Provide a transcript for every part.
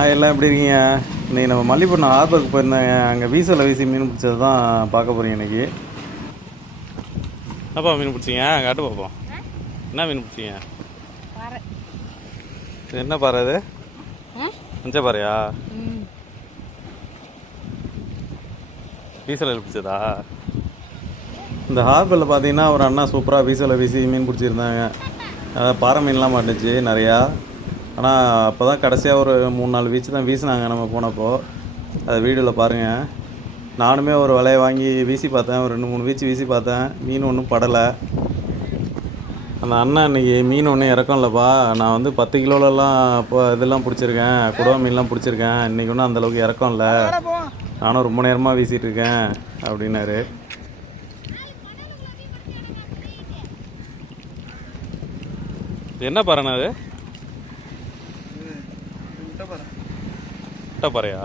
எல்லாம் எப்படி இருக்கீங்க? இன்றைக்கி நம்ம மல்லிப்பட்டினம் ஹார்பருக்கு போயிருந்தாங்க. அங்கே வீசலை வீசி மீன் பிடிச்சது தான் பார்க்க போகிறீங்க இன்றைக்கி. என்னப்பா மீன் பிடிச்சிங்க? காட்டு பார்ப்போம். என்ன மீன் பிடிச்சிங்க? என்ன பாறை அது? மஞ்ச பாறையா? வீசலையில் பிடிச்சதா? இந்த ஹார்பரில் பார்த்தீங்கன்னா ஒரு அண்ணா சூப்பராக வீசலை வீசி மீன் பிடிச்சிருந்தாங்க. அதாவது பாறை மீன்லாம் மாட்டுச்சு நிறையா. ஆனால் அப்போ தான் கடைசியாக ஒரு 3-4 வீச்சு தான் வீசினாங்க நம்ம போனப்போ. அதை வீடியோவில் பாருங்கள். நானுமே ஒரு வலையை வாங்கி வீசி பார்த்தேன். ஒரு 2-3 வீச்சு வீசி பார்த்தேன். மீன் ஒன்றும் படலை. அந்த அண்ணன் இன்றைக்கி மீன் ஒன்றும் இறக்கம் இல்லைப்பா, நான் வந்து 10 கிலோலலாம் இப்போ இதெல்லாம் பிடிச்சிருக்கேன், குடவ மீன்லாம் பிடிச்சிருக்கேன், இன்றைக்கி ஒன்றும் அந்தளவுக்கு இறக்கம் இல்லை, நானும் ரொம்ப நேரமாக வீசிகிட்ருக்கேன் அப்படின்னாரு. என்ன பாறைண்ணா அது? முட்டை பாறையா?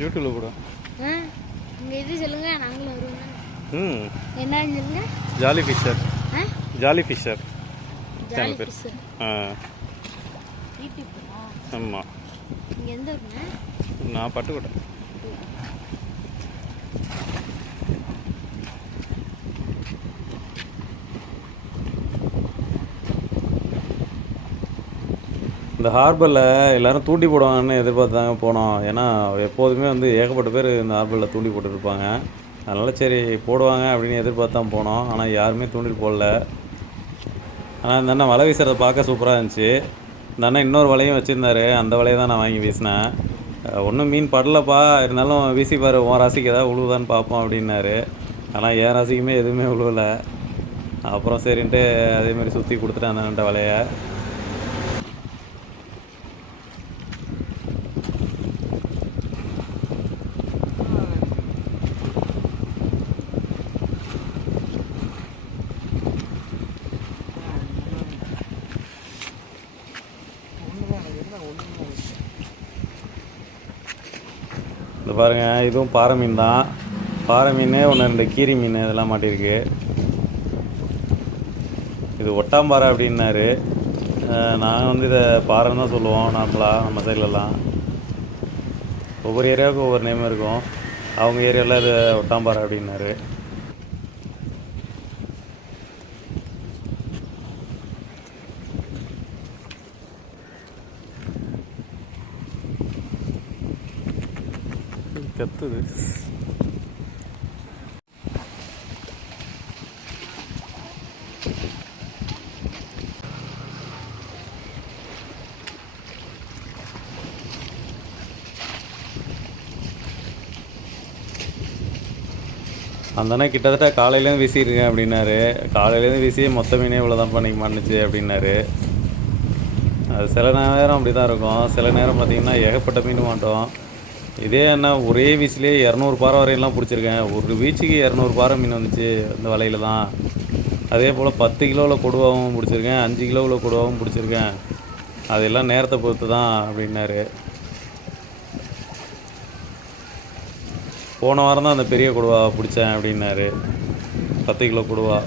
யூடியூப்ல கூட இங்க இது சொல்லுங்க, நாங்களும் வருவோம். என்ன சொல்லுங்க? Jolly fisher. Jolly fisher. Jolly fisher. ஆமாம். இங்க எந்த ஊருங்க? நான் பட்டுக்கோட்டை. இந்த ஹார்பரில் எல்லோரும் தூண்டி போடுவாங்கன்னு எதிர்பார்த்தாங்க போனோம். ஏன்னா எப்போதுமே வந்து ஏகப்பட்ட பேர் இந்த ஹார்பரில் தூண்டி போட்டுருப்பாங்க. அதனால் சரி போடுவாங்க அப்படின்னு எதிர்பார்த்து தான் போனோம். ஆனால் யாருமே தூண்டில் போடல. ஆனால் இந்த அண்ணன் வலை வீசுறதை பார்க்க சூப்பராக இருந்துச்சு. இந்த அண்ணன் இன்னொரு வலையும் வச்சுருந்தாரு. அந்த வலையை தான் நான் வாங்கி வீசினேன். ஒன்றும் மீன் படலப்பா, இருந்தாலும் வீசி பாரு, உன் ராசிக்கு ஏதாவது உழுவுதான்னு பார்ப்போம் அப்படின்னாரு. ஆனால் என் ராசிக்குமே எதுவுமே உழுவலை. அப்புறம் சரின்ட்டு அதேமாதிரி சுற்றி கொடுத்துட்டேன் அந்த அண்ணன்ட்ட வலையை. இந்த பாருங்கள், இதுவும் பாறை மீன் தான். பாறை மீன், 1-2 கீரி மீன் இதெல்லாம் மாட்டியிருக்கு. இது ஒட்டாம்பாறை அப்படின்னாரு. நாங்கள் வந்து இதை பாறைன்னு தான் சொல்லுவோம் நார்மலாக நம்ம சைட்லலாம். ஒவ்வொரு ஏரியாவுக்கும் ஒவ்வொரு நேம் இருக்கும். அவங்க ஏரியாவில் இது ஒட்டாம்பாறை அப்படின்னாரு. கத்துது. அந்த அண்ணன் கிட்டத்தட்ட காலையிலேருந்து வீசியிருக்கேன் அப்படின்னாரு. காலையிலேருந்து வீசி மொத்த மீனே இவ்வளோ தான் பண்ணிக்க மாட்டுச்சு அப்படின்னாரு. அது சில நேரம் அப்படி தான் இருக்கும். சில நேரம் பார்த்திங்கன்னா ஏகப்பட்ட மீன் மாட்டோம். இதே என்ன ஒரே வீச்சிலே 200 பாறை வரையெல்லாம் பிடிச்சிருக்கேன். ஒரு வீச்சுக்கு 200 பாறை மீன் வந்துச்சு அந்த வலையில் தான். அதே போல் 10 கிலோவில் கொடுவாவும் பிடிச்சிருக்கேன், 5 கிலோவில் கொடுவாவும் பிடிச்சிருக்கேன். அதெல்லாம் நேரத்தை பொறுத்து தான் அப்படின்னாரு. போன வாரம் தான் அந்த பெரிய கொடுவா பிடிச்சேன் அப்படின்னாரு. 10 கிலோ கொடுவா.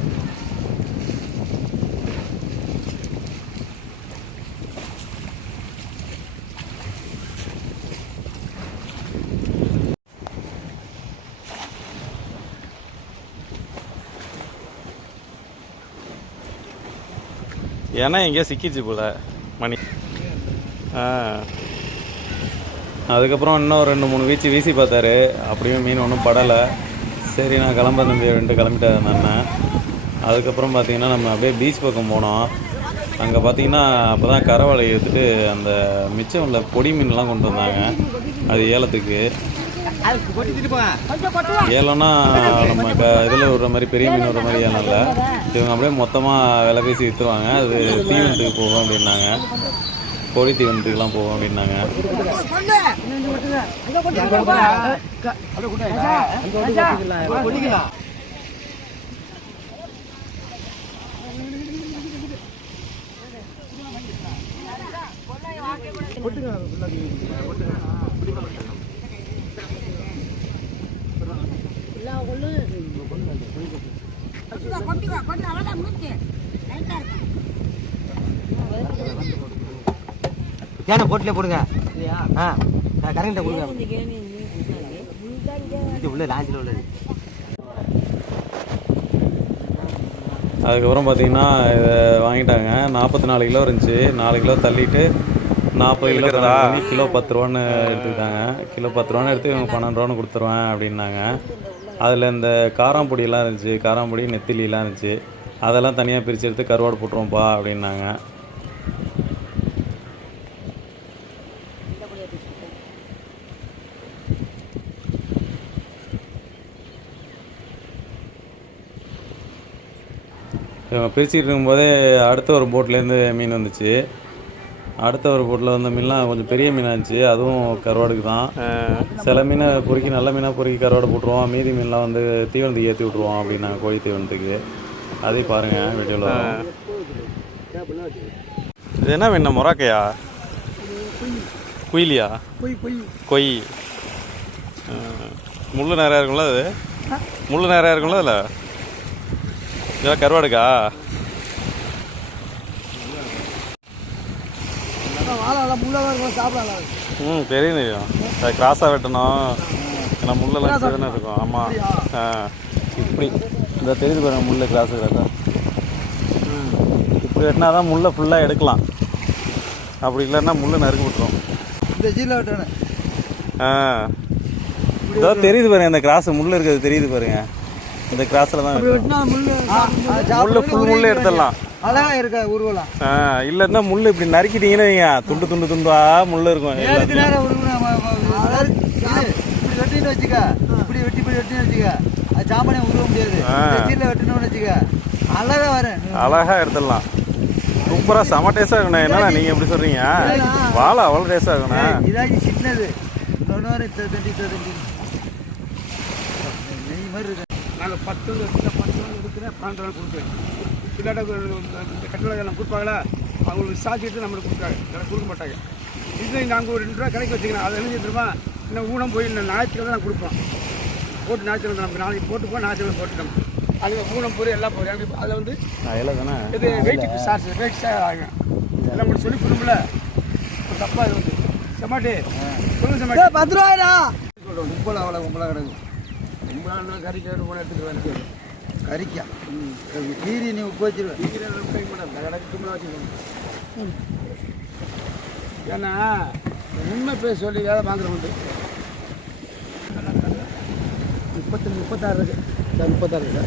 ஏன்னா எங்கேயோ சிக்கிச்சு போல மணி. அதுக்கப்புறம் இன்னும் 2-3 வீச்சு வீசி பார்த்தாரு. அப்படியும் மீன் ஒன்றும் படலை. சரி நான் கிளம்ப தம்பி அப்படின்ட்டு கிளம்பிட்டாரு அந்த அண்ணன். அதுக்கப்புறம் பார்த்திங்கன்னா நம்ம அப்படியே பீச் பக்கம் போனோம். அங்கே பார்த்திங்கன்னா அப்போ தான் கரவலை எடுத்துகிட்டு அந்த மிச்சம் உள்ள பொடி மீன்லாம் கொண்டு வந்தாங்க. அது ஏலத்துக்கு. ஏலம்னா நம்ம இதில் விடுற மாதிரி பெரிய மீன் விடுற மாதிரி ஏலம் இல்லை. இவங்க அப்படியே மொத்தமாக விலை பேசி விற்றுருவாங்க. அது தீவனத்துக்கு போகும் அப்படின்னாங்க. கோழி தீவனத்துக்குலாம் போவோம் அப்படின்னாங்க. கேனை போட்டிலே போடுங்க. கரண்ட்டை கொடுங்க. இது உள்ள லாஞ்சில் உள்ளது. அதுக்கப்புறம் பார்த்தீங்கன்னா இதை வாங்கிட்டாங்க. 44 கிலோ இருந்துச்சு. 4 கிலோ தள்ளிட்டு 40 கிலோ பண்ணி கிலோ 10 ரூபான்னு எடுத்துக்கிட்டாங்க. கிலோ 10 ரூபான்னு எடுத்து இவங்க 12 ரூபான்னு கொடுத்துருவேன் அப்படின்னாங்க. அதில் இந்த காராம்பொடியெல்லாம் இருந்துச்சு, காராம்பொடி நெத்திலிலாம் இருந்துச்சு. அதெல்லாம் தனியாக பிரித்து எடுத்து கருவாடு போட்டுருவோம்ப்பா அப்படின்னாங்க. இவங்க பிரிச்சுட்டு இருக்கும்போதே அடுத்த ஒரு போட்லேருந்து மீன் வந்துச்சு. அடுத்த ஒரு போட்டில் வந்த மீன்லாம் கொஞ்சம் பெரிய மீனாக இருந்துச்சு. அதுவும் கருவாடுக்கு தான். சில மீனை பொறுக்கி நல்ல மீனாக பொறுக்கி கருவாடு போட்டுருவோம். மீதி மீன்லாம் வந்து தீவனத்துக்கு ஏற்றி விட்ருவோம் அப்படின்னாங்க, கோழி தீவனத்துக்கு. அதையும் பாருங்கள் வீடியோவில். இது என்ன மீன்? மொராக்கையா? குயிலியா? கொய். முள் நிறையா இருக்கும்ல அது? முள் நிறையா இருக்கும்ல அதில்? இதெல்லாம் கருவாடுக்கா? தெரியும் தெரியும். அது கிராஸாக வெட்டணும். ஏன்னா முள்ளெல்லாம் தானே இருக்கும். ஆமாம். இப்படி இந்த தெரியுது பாருங்க, முள் கிராஸு கிராஸாக இப்படி வெட்டினா தான் முள்ளை ஃபுல்லாக எடுக்கலாம். அப்படி இல்லைன்னா முள் நறுக்கு விட்டுரும். இந்த ஜீல வெட்டணும். இதோ தெரியுது பாருங்க, இந்த கிராஸ் முள் இருக்கிறது தெரியுது பாருங்க. இந்த கிராஸில் தான் முள் ஃபுல் முள் எடுத்துடலாம். அழகா இருக்கா ஊர்வலம். இல்லைன்னா முள் இப்படி நறுக்கிட்டீங்கன்னா வைங்க, துண்டு துண்டு துண்டா முள் இருக்கும். இப்படி வெட்டின்னு வச்சுக்க, இப்படி வெட்டி வெட்டின்னு வச்சுக்க, அது சாமானியம் உருவ முடியாது. கீழே வெட்டணும்னு வச்சுக்க, அழகா வரும். அழகா எடுத்துடலாம். சூப்பராக செம டேஸ்டாக இருக்கணும். என்னன்னா நீங்கள் எப்படி சொல்கிறீங்க? வாழை அவ்வளோ டேஸ்டாக இருக்கணும். இதாச்சு சின்னது. இன்னொன்று தண்டி நெய் மாதிரி இருக்கு. நாங்கள் 10 எடுக்கிறேன், 12 ரூபா கொடுக்குறேன். இல்லாட்ட கட்டளை கொடுப்பாங்களா, அவங்களுக்கு சாச்சிட்டு நம்மளுக்கு கொடுக்குறாங்க, எனக்கு கொடுக்க மாட்டாங்க. இது நாங்கள் ஒரு 2 ரூபா கடைக்கு வச்சுக்கிறேன். அதை என்ன செஞ்சிருமா, இன்னும் ஊனம் போய் இந்த ஞாயிற்றுக்கிழமை தான் கொடுப்போம். போட்டு ஞாயிற்றுக்கிழமை நமக்கு நாளைக்கு போட்டுப்போம், ஞாயிற்றுக்கிழமை போட்டுட்டோம். அது ஊனம் பொருள் எல்லாம் போகிறேன். அதில் வந்து இது வெயிட் சார்ஜ் ஆகும். எல்லாம் உங்களுக்கு சொல்லி கொடுக்கல தப்பா. இது வந்து செமாட்டி சொல்லுங்க செமாட்டி 10 ரூபாயா சொல்கிறோம். கும்பலாக அவ்வளோ கும்பலாக கிடக்கும். கும்பலாக கறிக்காடு போன எடுத்துட்டு கறிக்கா கீரி நீ உப்பு வச்சிருவேன். கடைக்கு கும்பலாக வச்சுக்கணும். ஏன்னா உண்மை பேர் சொல்லி வேலை வாங்குற உண்டு. 36 இருக்கு. 36 இருக்கு.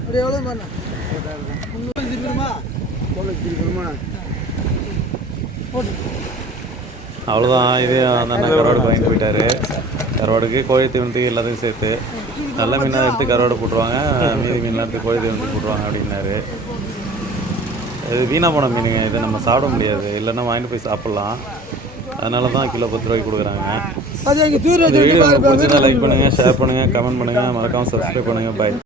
அப்படி எவ்வளோ பண்ண 36 திருப்பிடுமா? திருப்பிடுமா? போட்டு அவ்வளோதான். இது அந்த அண்ணன் கருவாடுக்கு வாங்கிட்டு போயிட்டாரு. கருவாடுக்கு கோழி தீவனத்துக்கு எல்லாத்துக்கும் சேர்த்து நல்ல மீனாக எடுத்து கருவாடு போட்டுருவாங்க, மீதி மீன்லாம் எடுத்து கோழி தீவனத்துக்கு போட்டுருவாங்க அப்படின்னாரு. இது வீணாக போன மீனுங்க, இதை நம்ம சாப்பிட முடியாது. இல்லைன்னா வாங்கிட்டு போய் சாப்பிட்லாம். அதனால தான் கிலோ 10 ரூபாய்க்கு கொடுக்குறாங்க. இந்த வீடியோ உங்களுக்கு பிடிச்சதா லைக் பண்ணுங்கள், ஷேர் பண்ணுங்கள், கமெண்ட் பண்ணுங்கள், மறக்காமல் சப்ஸ்கிரைப் பண்ணுங்கள். பை.